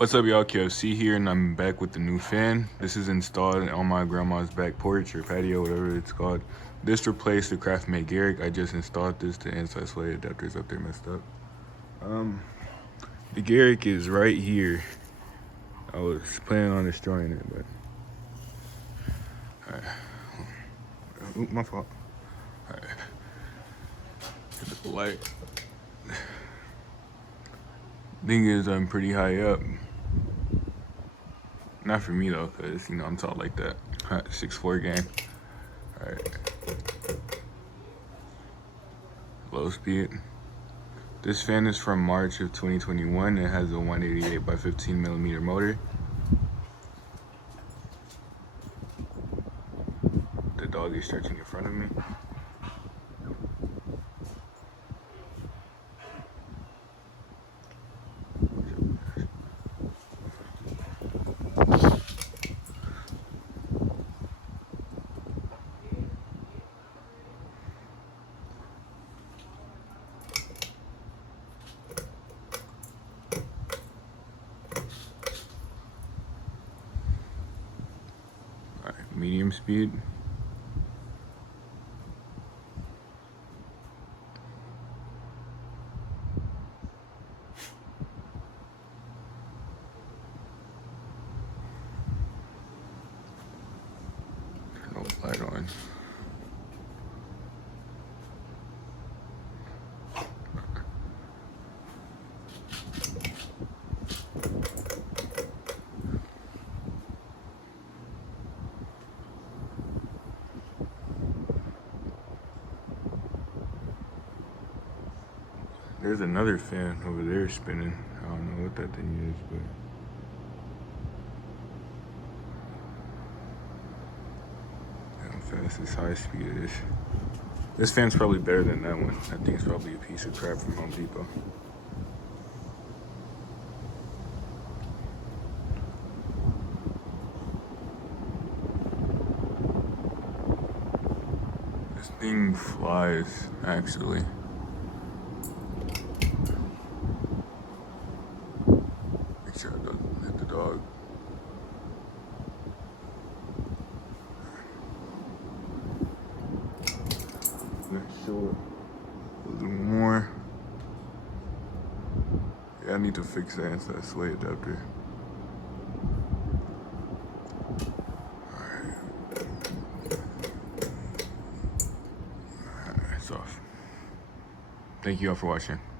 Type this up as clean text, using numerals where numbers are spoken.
What's up, y'all? KFC here, and I'm back with the new fan. This is installed on my grandma's back porch or patio, whatever it's called. This replaced the Craftmade Garrick. I just installed this. The anti-sway adapter's up there messed up. The Garrick is right here. I was planning on destroying it, but Oop, my fault. Alright. Hit the light. Thing is, I'm pretty high up. Not for me though, cause I'm tall like that. 6'4" gang. Alright. Low speed. This fan is from March of 2021. It has a 188 by 15 millimeter motor. The dog is stretching in front of me. Alright, medium speed. Turn the light on. There's another fan over there spinning. I don't know what that thing is, but how fast this high speed is. This fan's probably better than that one. That thing's probably a piece of crap from Home Depot. This thing flies, actually. Make sure I don't hit the dog. Let's show it a little more. Yeah, I need to fix that anti-sway adapter. Alright, it's off. Thank you all for watching.